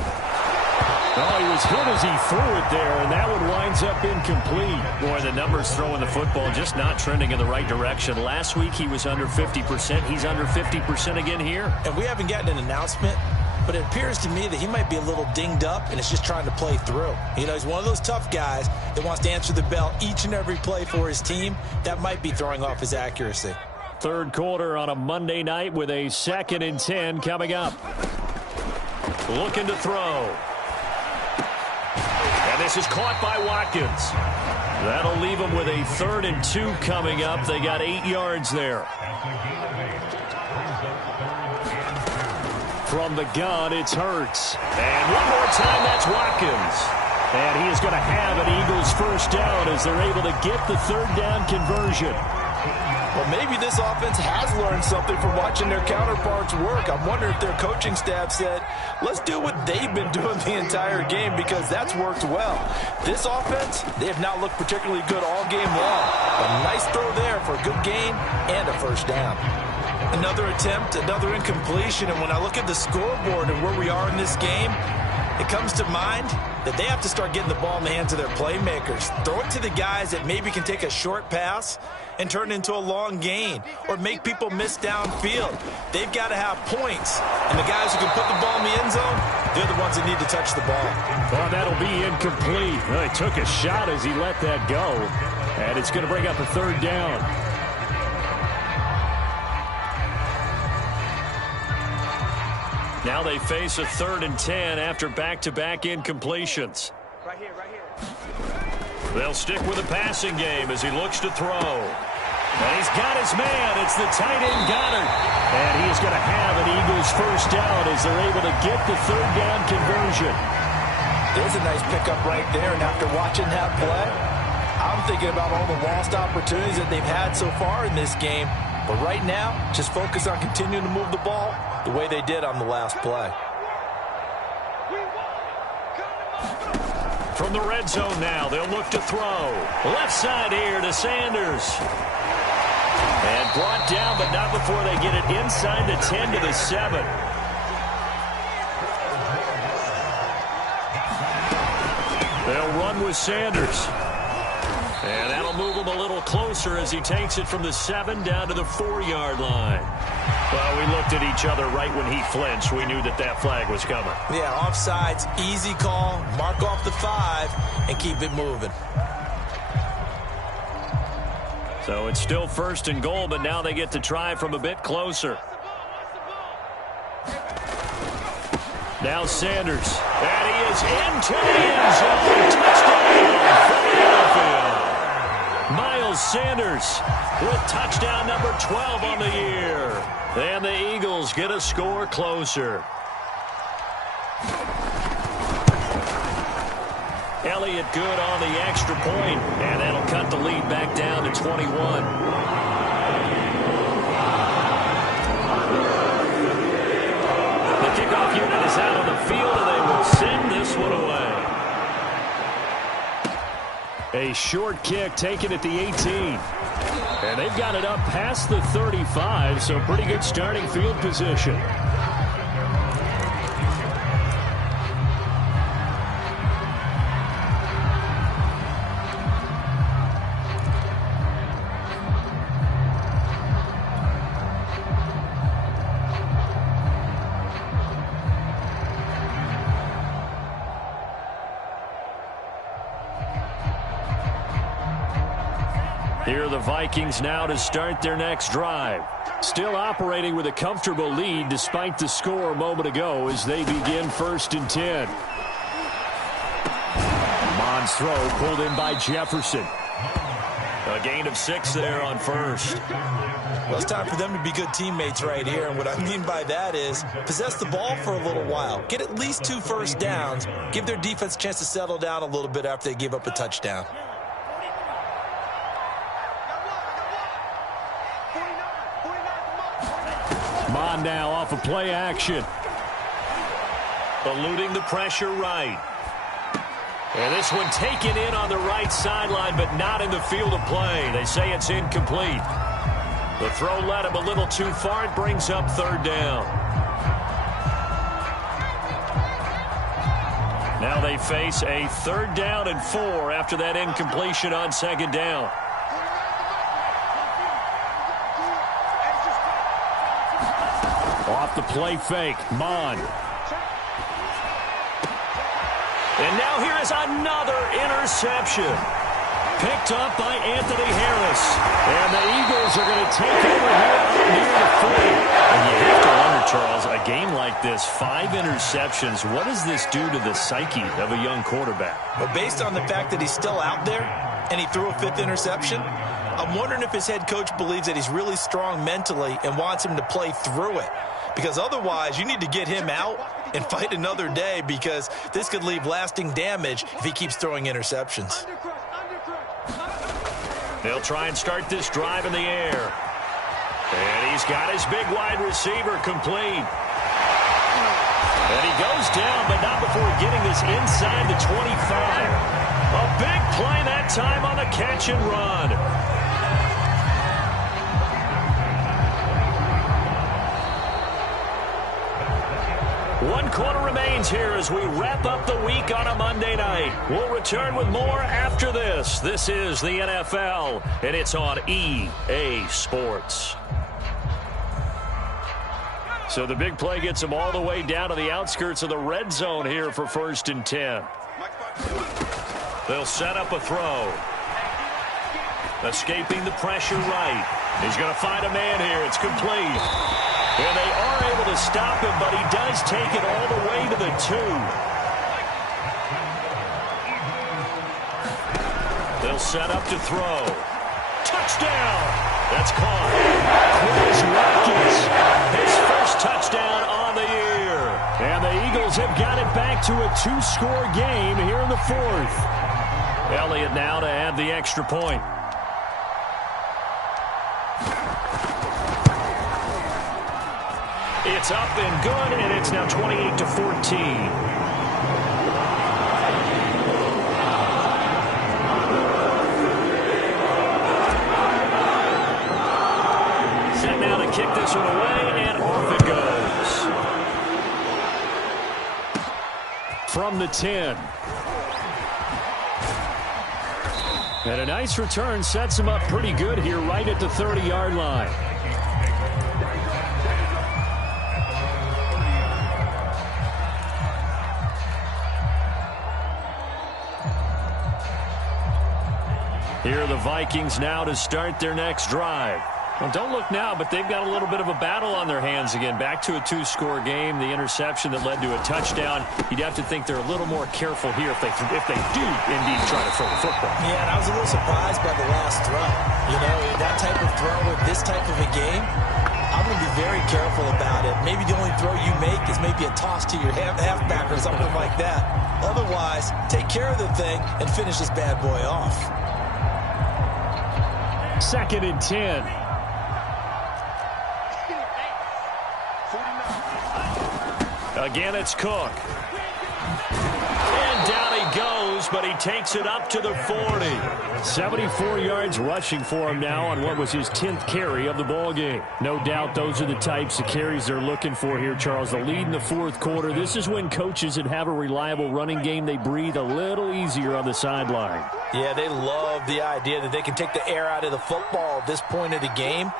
Oh, he was hit as he threw it there, and that one winds up incomplete. Boy, the numbers throwing the football just not trending in the right direction. Last week he was under 50%. He's under 50% again here. And we haven't gotten an announcement, but it appears to me that he might be a little dinged up and is just trying to play through. You know, he's one of those tough guys that wants to answer the bell each and every play for his team. That might be throwing off his accuracy. Third quarter on a Monday night with a 2nd and 10 coming up. Looking to throw. And this is caught by Watkins. That'll leave them with a 3rd and 2 coming up. They got 8 yards there. From the gun, it's Hurts. And one more time, that's Watkins. And he is going to have an Eagles first down as they're able to get the 3rd down conversion. Well, maybe this offense has learned something from watching their counterparts work. I'm wondering if their coaching staff said, let's do what they've been doing the entire game because that's worked well. This offense, they have not looked particularly good all game long. A nice throw there for a good gain and a first down. Another attempt, another incompletion, and when I look at the scoreboard and where we are in this game, it comes to mind that they have to start getting the ball in the hands of their playmakers. Throw it to the guys that maybe can take a short pass and turn it into a long gain or make people miss downfield. They've got to have points. And the guys who can put the ball in the end zone, they're the ones that need to touch the ball. Well, that'll be incomplete. Well, he took a shot as he let that go. And it's going to bring up a third down. Now they face a 3rd and 10 after back-to-back incompletions. Right here, right here. They'll stick with the passing game as he looks to throw. And he's got his man. It's the tight end Goddard. And he is going to have an Eagles first down as they're able to get the third down conversion. There's a nice pickup right there. And after watching that play, I'm thinking about all the lost opportunities that they've had so far in this game. But right now, just focus on continuing to move the ball the way they did on the last play. From the red zone now, they'll look to throw. Left side here to Sanders. And brought down, but not before they get it inside the 10 to the 7. They'll run with Sanders. And that'll move him a little closer as he takes it from the 7 down to the 4-yard line. Well, we looked at each other right when he flinched. We knew that that flag was coming. Yeah, offsides, easy call, mark off the 5, and keep it moving. So it's still 1st and goal, but now they get to try from a bit closer. Now Sanders. And he is into the end zone. Touchdown, Philadelphia. Miles Sanders with touchdown number 12 on the year. And the Eagles get a score closer. Elliott good on the extra point, and that'll cut the lead back down to 21. The kickoff unit is out on the field, and they will send this one away. A short kick taken at the 18. And they've got it up past the 35, so pretty good starting field position. Here are the Vikings now to start their next drive. Still operating with a comfortable lead despite the score a moment ago as they begin 1st and 10. Mond's throw pulled in by Jefferson. A gain of 6 there on 1st. Well, it's time for them to be good teammates right here. And what I mean by that is possess the ball for a little while. Get at least 2 first downs. Give their defense a chance to settle down a little bit after they give up a touchdown. Mond now off of play action. Eluding the pressure right. And this one taken in on the right sideline, but not in the field of play. They say it's incomplete. The throw led him a little too far. It brings up 3rd down. Now they face a 3rd down and 4 after that incompletion on 2nd down. Off the play fake, Mond. And now here is another interception. Picked up by Anthony Harris. And the Eagles are going to take over here near the 40. And you have to wonder, Charles, a game like this, 5 interceptions, what does this do to the psyche of a young quarterback? But based on the fact that he's still out there and he threw a 5th interception, I'm wondering if his head coach believes that he's really strong mentally and wants him to play through it. Because otherwise, you need to get him out and fight another day, because this could leave lasting damage if he keeps throwing interceptions. They'll try and start this drive in the air. And he's got his big wide receiver complete. And he goes down, but not before getting this inside the 25. A big play that time on the catch and run. 1 quarter remains here as we wrap up the week on a Monday night. We'll return with more after this. This is the NFL, and it's on EA Sports. So the big play gets them all the way down to the outskirts of the red zone here for 1st and 10. They'll set up a throw. Escaping the pressure right. He's going to find a man here. It's complete. And they are able to stop him, but he does take it all the way to the 2. They'll set up to throw. Touchdown! That's caught. Quez Watkins, his first touchdown on the year. And the Eagles have got it back to a 2-score game here in the 4th. Elliott now to add the extra point. It's up and good, and it's now 28-14. Set now to kick this one away, and off it goes. From the 10. And a nice return sets him up pretty good here right at the 30-yard line. Here are the Vikings now to start their next drive. Well, don't look now, but they've got a little bit of a battle on their hands again. Back to a 2-score game. The interception that led to a touchdown. You'd have to think they're a little more careful here if they do indeed try to throw the football. Yeah, and I was a little surprised by the last throw. You know, that type of throw with this type of a game, I'm going to be very careful about it. Maybe the only throw you make is maybe a toss to your halfback or something like that. Otherwise, take care of the thing and finish this bad boy off. 2nd and 10. Again, it's Cook. And down he goes, but he takes it up to the 40. 74 yards rushing for him now on what was his 10th carry of the ball game. No doubt those are the types of carries they're looking for here, Charles. The lead in the 4th quarter. This is when coaches that have a reliable running game, they breathe a little easier on the sideline. Yeah, they love the idea that they can take the air out of the football at this point of the game.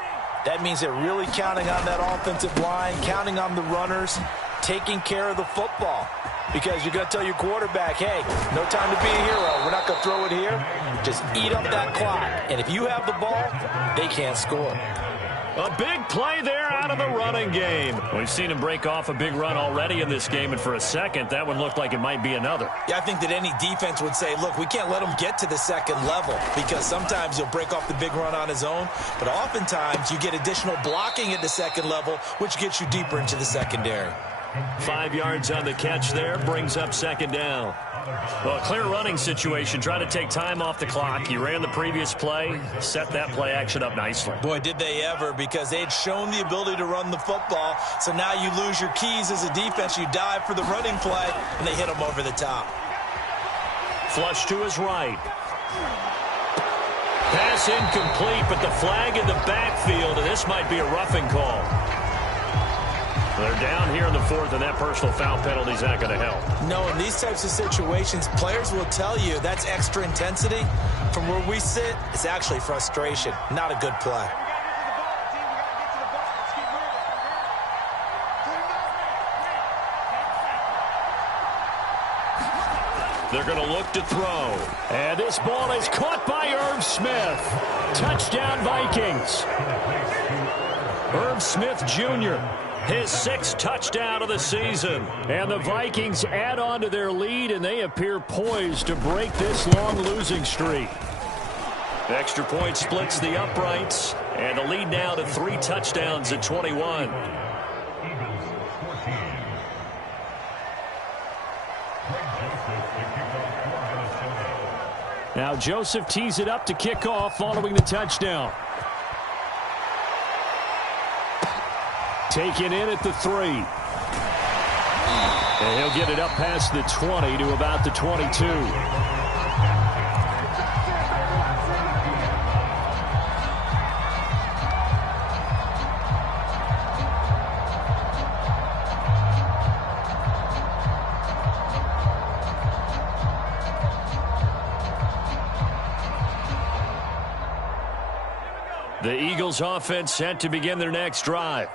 That means they're really counting on that offensive line, counting on the runners, taking care of the football. Because you're going to tell your quarterback, hey, no time to be a hero. We're not going to throw it here. Just eat up that clock. And if you have the ball, they can't score. A big play there out of the running game. We've seen him break off a big run already in this game, and for a second, that one looked like it might be another. Yeah, I think that any defense would say, look, we can't let him get to the 2nd level because sometimes he'll break off the big run on his own, but oftentimes you get additional blocking at the 2nd level, which gets you deeper into the secondary. 5 yards on the catch there, brings up 2nd down. Well, a clear running situation. Try to take time off the clock. You ran the previous play, set that play action up nicely. Boy, did they ever, because they'd shown the ability to run the football. So now you lose your keys as a defense. You dive for the running play, and they hit them over the top. Flush to his right. Pass incomplete, but the flag in the backfield, and this might be a roughing call. They're down here in the 4th, and that personal foul penalty is not going to help. No, in these types of situations, players will tell you that's extra intensity. From where we sit, it's actually frustration, not a good play. They're going to look to throw. And this ball is caught by Irv Smith. Touchdown, Vikings. Irv Smith Jr., his 6th touchdown of the season. And the Vikings add on to their lead, and they appear poised to break this long losing streak. The extra point splits the uprights, and the lead now to 3 touchdowns at 21. Now Joseph tees it up to kick off following the touchdown. Taken in at the 3. And he'll get it up past the 20 to about the 22. The Eagles offense set to begin their next drive.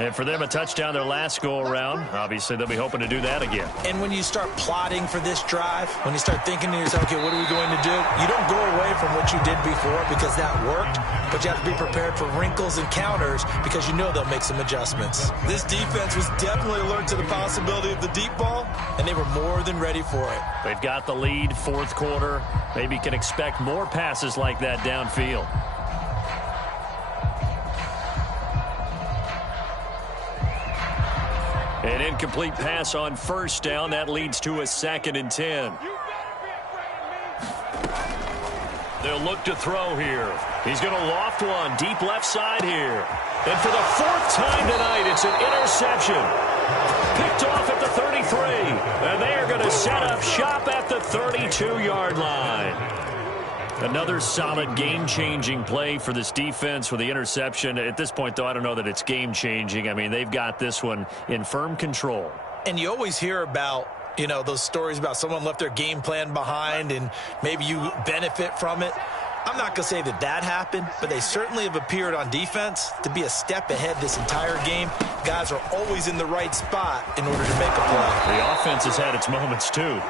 And for them, a touchdown their last go-around. Obviously, they'll be hoping to do that again. And when you start plotting for this drive, when you start thinking to yourself, okay, what are we going to do? You don't go away from what you did before because that worked, but you have to be prepared for wrinkles and counters because you know they'll make some adjustments. This defense was definitely alert to the possibility of the deep ball, and they were more than ready for it. They've got the lead, fourth quarter. Maybe can expect more passes like that downfield. An incomplete pass on first down. That leads to a 2nd and 10. They'll look to throw here. He's going to loft one deep left side here. And for the 4th time tonight, it's an interception. Picked off at the 33. And they are going to set up shop at the 32-yard line. Another solid game-changing play for this defense with the interception. At this point, though, I don't know that it's game-changing. I mean, they've got this one in firm control. And you always hear about, you know, those stories about someone left their game plan behind and maybe you benefit from it. I'm not going to say that that happened, but they certainly have appeared on defense to be a step ahead this entire game. Guys are always in the right spot in order to make a play. The offense has had its moments, too.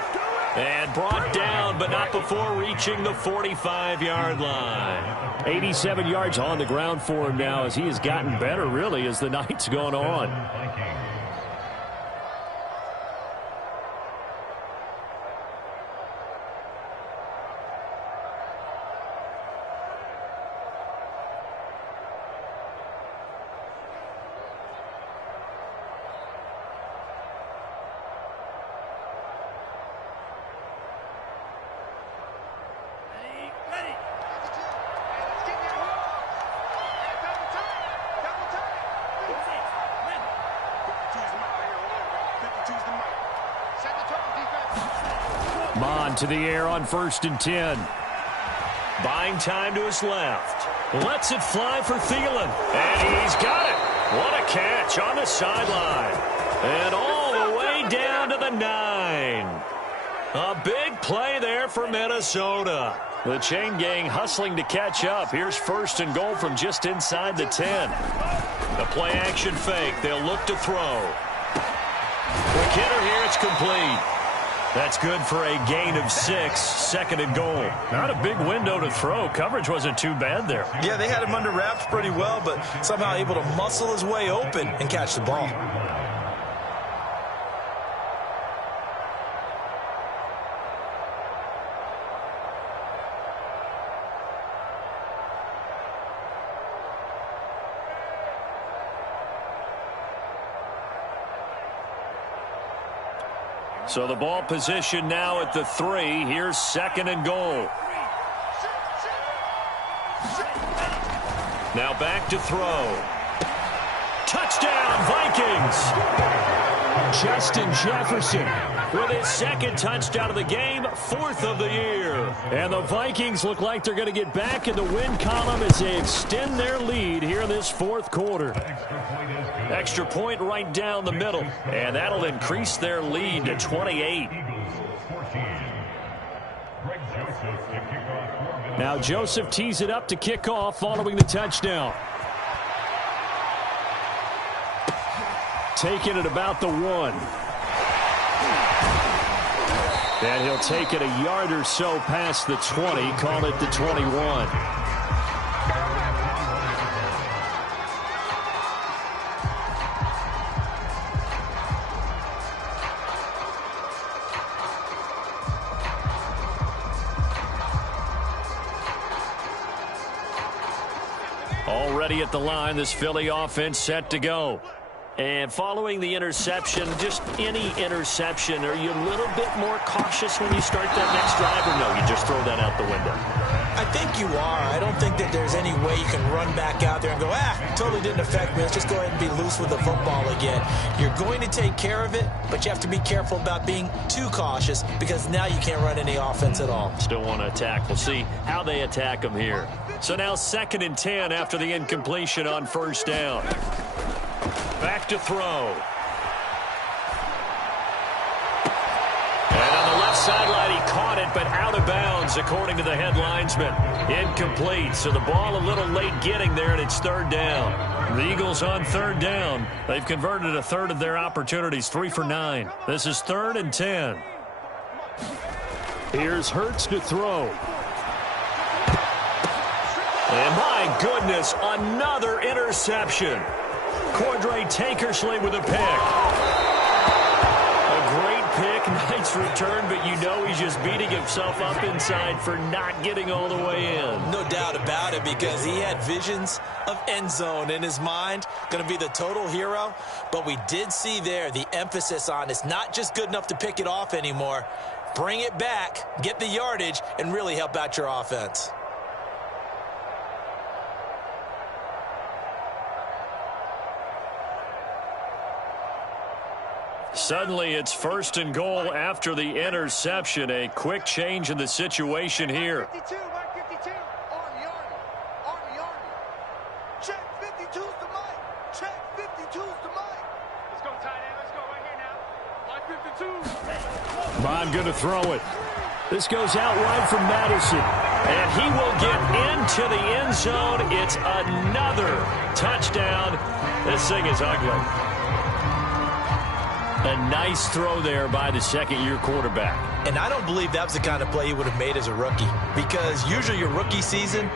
And brought down, but not before reaching the 45-yard line. 87 yards on the ground for him now as he has gotten better, really, as the night's gone on. Mon to the air on 1st and 10. Buying time to his left. Lets it fly for Thielen. And he's got it. What a catch on the sideline. And all the way down to the 9. A big play there for Minnesota. The chain gang hustling to catch up. Here's 1st and goal from just inside the 10. The play action fake. They'll look to throw. Quick hitter here. It's complete. That's good for a gain of 6, 2nd and goal. Not a big window to throw. Coverage wasn't too bad there. Yeah, they had him under wraps pretty well, but somehow able to muscle his way open and catch the ball. So the ball position now at the 3. Here's 2nd and goal. Now back to throw. Touchdown, Vikings! Justin Jefferson with his 2nd touchdown of the game, 4th of the year. And the Vikings look like they're going to get back in the win column as they extend their lead here in this 4th quarter. Extra point right down the middle, and that'll increase their lead to 28. Now Joseph tees it up to kick off following the touchdown. Taking it about the 1. And he'll take it a yard or so past the 20, call it the 21. Already at the line, this Philly offense set to go. And following the interception, just any interception, are you a little bit more cautious when you start that next drive, or no, you just throw that out the window? I think you are. I don't think that there's any way you can run back out there and go, totally didn't affect me. Let's just go ahead and be loose with the football again. You're going to take care of it, but you have to be careful about being too cautious because now you can't run any offense at all. Still want to attack. We'll see how they attack them here. So now 2nd and 10 after the incompletion on 1st down. Back to throw. And on the left sideline, he caught it and out of bounds, according to the head linesman. Incomplete, so the ball a little late getting there, and it's third down. The Eagles on third down. They've converted a third of their opportunities, 3 for 9. This is 3rd and 10. Here's Hurts to throw. And my goodness, another interception. Cordray Tankersley with a pick. A great pick, nice return, but you know he's just beating himself up inside for not getting all the way in. No doubt about it, because he had visions of end zone in his mind. Going to be the total hero. But we did see there the emphasis on it's not just good enough to pick it off anymore. Bring it back, get the yardage, and really help out your offense. Suddenly, it's 1st and goal after the interception. A quick change in the situation here. 52, Mike 52. Army. Check 52's the mic. Check 52's the mic. Let's go, tight end. Let's go right here now. Mike 52. Bond going to throw it. This goes out wide from Madison. And he will get into the end zone. It's another touchdown. This thing is ugly. A nice throw there by the second-year quarterback. And I don't believe that was the kind of play he would have made as a rookie, because usually your rookie season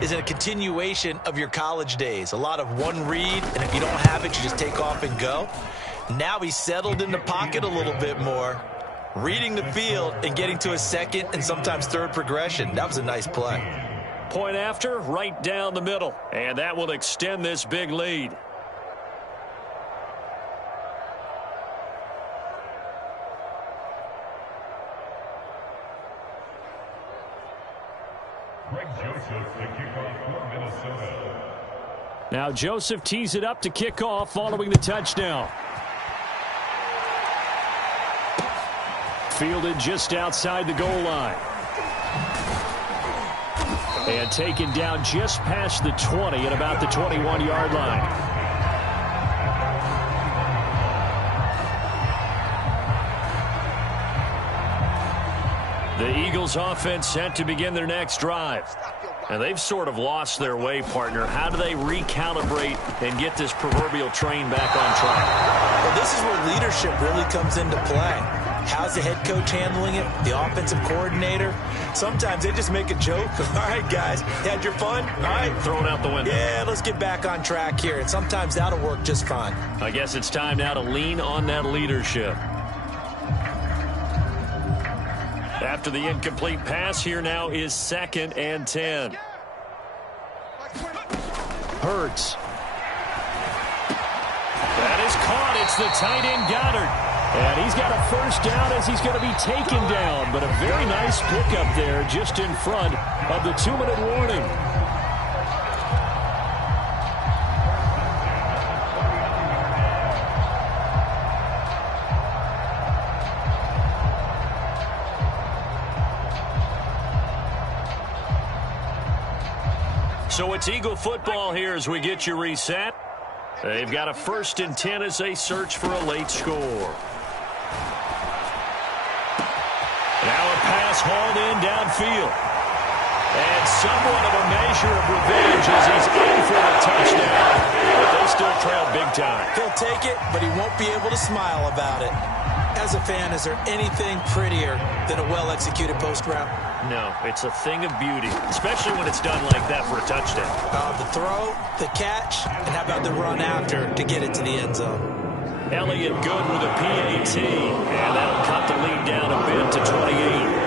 is a continuation of your college days. A lot of one read, and if you don't have it, you just take off and go. Now he's settled in the pocket a little bit more, reading the field and getting to a second and sometimes third progression. That was a nice play. Point after, right down the middle. And that will extend this big lead. Now Joseph tees it up to kick off following the touchdown. Fielded just outside the goal line. And taken down just past the 20 at about the 21-yard line. The Eagles offense set to begin their next drive. And they've sort of lost their way, partner. How do they recalibrate and get this proverbial train back on track? Well, this is where leadership really comes into play. How's the head coach handling it? The offensive coordinator? Sometimes they just make a joke. All right, guys, you had your fun? All right. Throw it out the window. Yeah, let's get back on track here. And sometimes that'll work just fine. I guess it's time now to lean on that leadership. After the incomplete pass, here now is 2nd and 10. Hurts. That is caught. It's the tight end Goddard. And he's got a first down as he's going to be taken down. But a very nice pickup there just in front of the 2-minute warning. So it's Eagle football here as we get you reset. They've got a 1st and 10 as they search for a late score. Now a pass hauled in downfield. And somewhat of a measure of revenge as he's in for the touchdown. But they still trail big time. He'll take it, but he won't be able to smile about it. As a fan, is there anything prettier than a well-executed post route? No, it's a thing of beauty, especially when it's done like that for a touchdown. The throw, the catch, and how about the run after to get it to the end zone? Elliott good with a PAT, and that'll cut the lead down a bit to 28.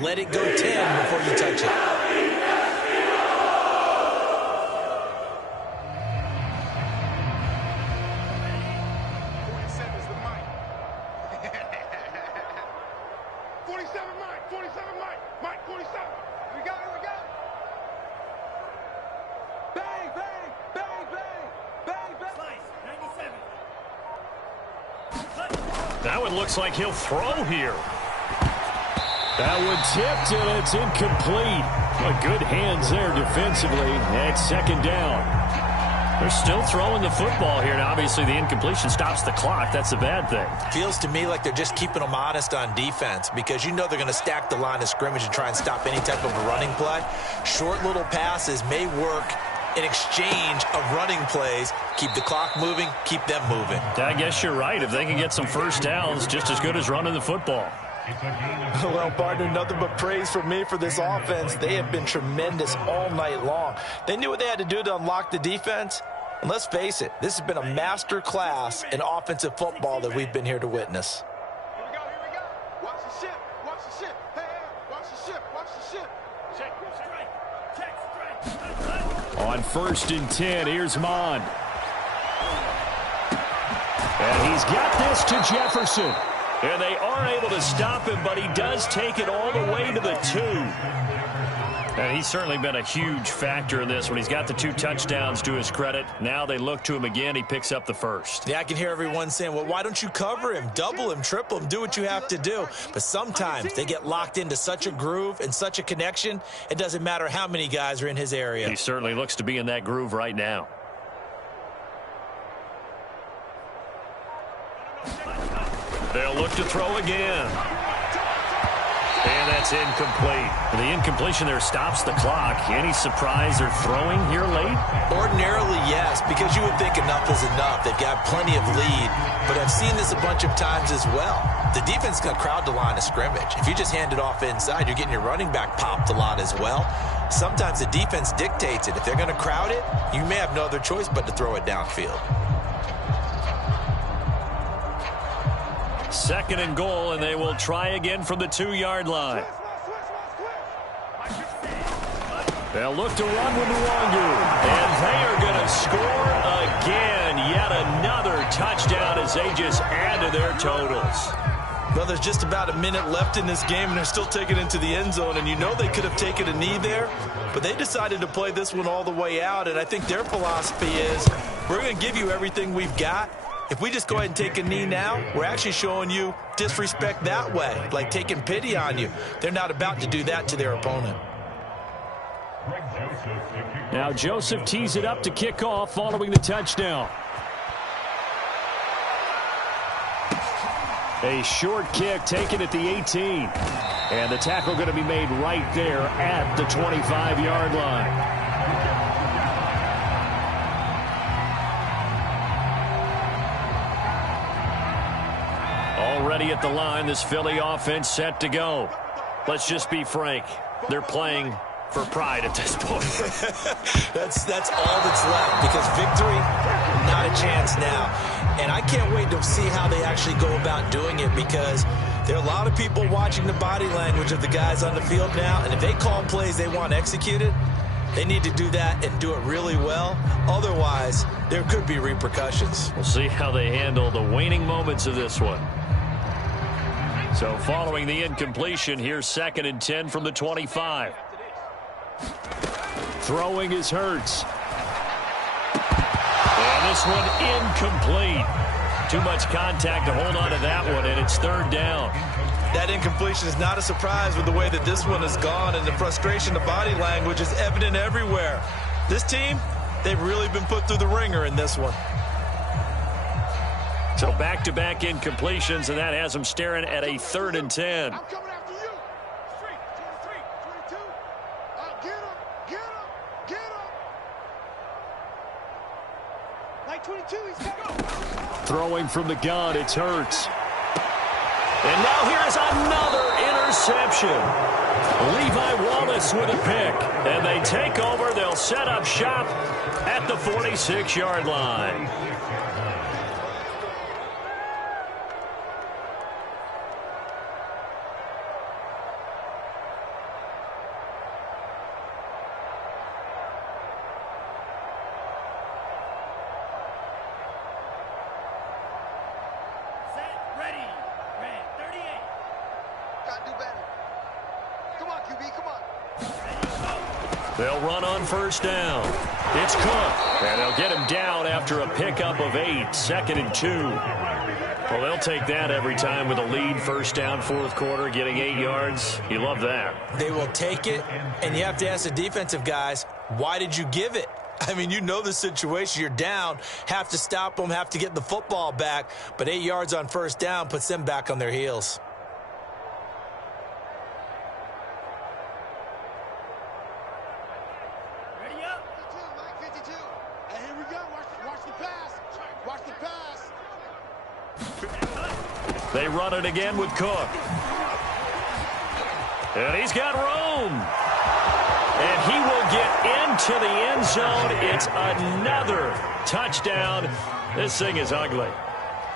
Let it go 10 before you touch it. 47 is the mic. 47 mic. 47 mic. Mike 47. We got it. We got it. Bang, bang, bang, bang, bang, bang. That one looks like he'll throw here. That one tipped, and it's incomplete. But good hands there defensively at second down. They're still throwing the football here. Now, obviously, the incompletion stops the clock. That's a bad thing. Feels to me like they're just keeping them honest on defense because you know they're going to stack the line of scrimmage and try and stop any type of a running play. Short little passes may work in exchange of running plays. Keep the clock moving, keep them moving. I guess you're right. If they can get some first downs, just as good as running the football. Well, partner, nothing but praise from me for this offense. They have been tremendous all night long. They knew what they had to do to unlock the defense. And let's face it, this has been a master class in offensive football that we've been here to witness. Here we go. Watch the ship. Watch the ship. Hey, watch the ship. Watch the ship. Check right. On 1st and 10, here's Mond. And he's got this to Jefferson. And they are able to stop him, but he does take it all the way to the 2. And he's certainly been a huge factor in this when he's got the 2 touchdowns to his credit. Now they look to him again. He picks up the first. Yeah, I can hear everyone saying, well, why don't you cover him, double him, triple him, do what you have to do. But sometimes they get locked into such a groove and such a connection, it doesn't matter how many guys are in his area. He certainly looks to be in that groove right now. They'll look to throw again. And that's incomplete. The incompletion there stops the clock. Any surprise they're throwing here late? Ordinarily, yes, because you would think enough is enough. They've got plenty of lead, but I've seen this a bunch of times as well. The defense is going to crowd the line of scrimmage. If you just hand it off inside, you're getting your running back popped a lot as well. Sometimes the defense dictates it. If they're going to crowd it, you may have no other choice but to throw it downfield. 2nd and goal, and they will try again from the 2-yard line. They'll look to run with Nwangu, and they are going to score again. Yet another touchdown as they just add to their totals. Well, there's just about a minute left in this game, and they're still taking it into the end zone, and you know they could have taken a knee there, but they decided to play this one all the way out, and I think their philosophy is we're going to give you everything we've got. If we just go ahead and take a knee now, we're actually showing you disrespect that way, like taking pity on you. They're not about to do that to their opponent. Now Joseph tees it up to kick off following the touchdown. A short kick taken at the 18. And the tackle going to be made right there at the 25-yard line. Already at the line, this Philly offense set to go. Let's just be frank. They're playing for pride at this point. That's all that's left because victory, not a chance now. And I can't wait to see how they actually go about doing it because there are a lot of people watching the body language of the guys on the field now. And if they call plays they want executed, they need to do that and do it really well. Otherwise, there could be repercussions. We'll see how they handle the waning moments of this one. So following the incompletion, here's 2nd and 10 from the 25. Throwing is Hurts. And this one incomplete. Too much contact to hold on to that one, and it's 3rd down. That incompletion is not a surprise with the way that this one has gone, and the frustration, the body language is evident everywhere. This team, they've really been put through the ringer in this one. So back-to-back incompletions, and that has them staring at a 3rd and 10. I'm coming after you. 23, 22. Get him. Like 22, he's got to go. Throwing from the gun, it's Hurts. And now here's another interception. Levi Wallace with a pick. And they take over. They'll set up shop at the 46-yard line. They'll run on 1st down. It's Cook, and they'll get him down after a pickup of 8, 2nd and 2. Well, they'll take that every time with a lead, first down, fourth quarter, getting 8 yards. You love that. They will take it, and you have to ask the defensive guys, why did you give it? I mean, you know the situation. You're down, have to stop them, have to get the football back, but 8 yards on first down puts them back on their heels. They run it again with Cook. And he's got room. And he will get into the end zone. It's another touchdown. This thing is ugly.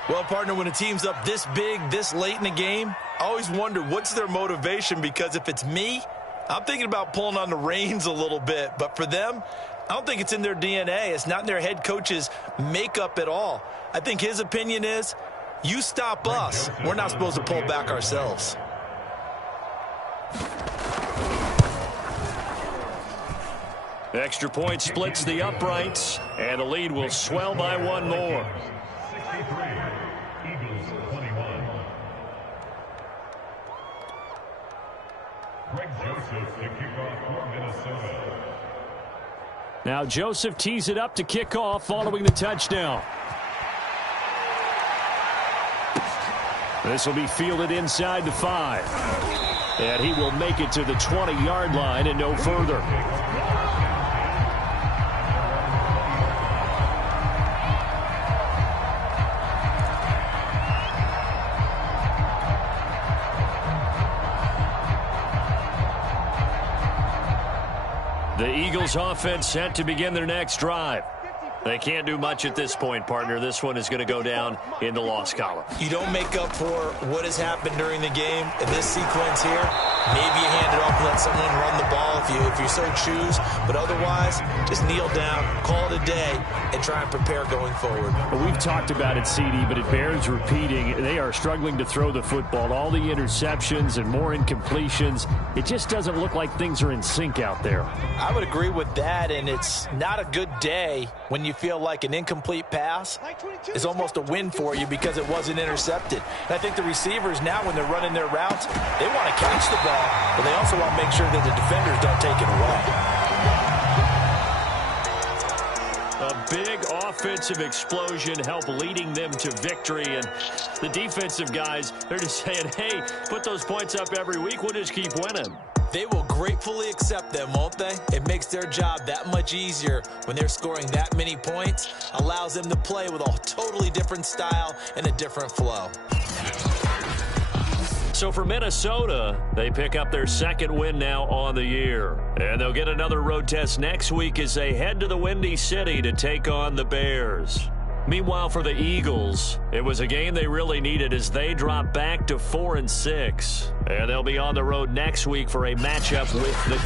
Well, partner, when a team's up this big, this late in the game, I always wonder what's their motivation, because if it's me, I'm thinking about pulling on the reins a little bit. But for them, I don't think it's in their DNA. It's not in their head coach's makeup at all. I think his opinion is, you stop us, we're not supposed to pull back ourselves. Extra point splits the uprights, and the lead will swell by one more. 63, Eagles 21. Greg Joseph to kick off for Minnesota. Now Joseph tees it up to kick off following the touchdown. This will be fielded inside the 5. And he will make it to the 20-yard line and no further. The Eagles offense set to begin their next drive. They can't do much at this point, partner. This one is going to go down in the loss column. You don't make up for what has happened during the game in this sequence here. Maybe you hand it off and let someone run the ball if you so choose. But otherwise, just kneel down, call it a day, and try and prepare going forward. Well, we've talked about it, CD, but it bears repeating. They are struggling to throw the football. All the interceptions and more incompletions. It just doesn't look like things are in sync out there. I would agree with that, and it's not a good day when you feel like an incomplete pass is almost a win for you because it wasn't intercepted. And I think the receivers now, when they're running their routes, they want to catch the ball, but they also want to make sure that the defenders don't take it away. A big offensive explosion helped leading them to victory, and the defensive guys, they're just saying, hey, put those points up every week, we'll just keep winning. They will gratefully accept them, won't they? It makes their job that much easier when they're scoring that many points, allows them to play with a totally different style and a different flow. So for Minnesota, they pick up their second win now on the year. And they'll get another road test next week as they head to the Windy City to take on the Bears. Meanwhile, for the Eagles, it was a game they really needed as they drop back to 4-6. And they'll be on the road next week for a matchup with the